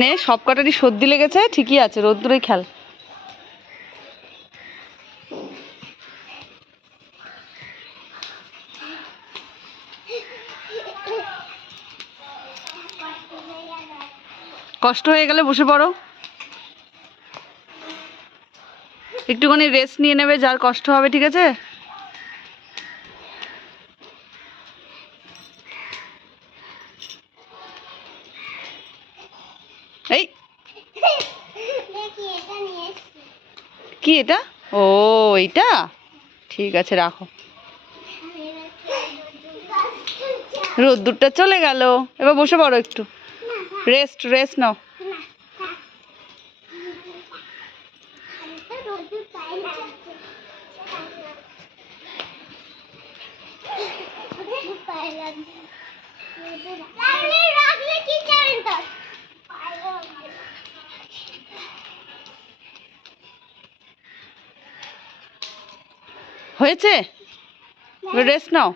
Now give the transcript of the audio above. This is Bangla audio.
নে সব কটারই সর্দি লেগেছে, ঠিকই আছে, রোদ্দুরে খেল। কষ্ট হয়ে গেলে বসে পড়ো, একটুখানি রেস্ট নিয়ে নেবে, যার কষ্ট হবে, ঠিক আছে? এই কি এটা? ও এইটা ঠিক আছে, রাখো। রোদ্দুরটা চলে গেল, এবার বসে পড়ো, একটু রেস্ট রেস্ট নাও। হয়েছে, রেস্ট নাও।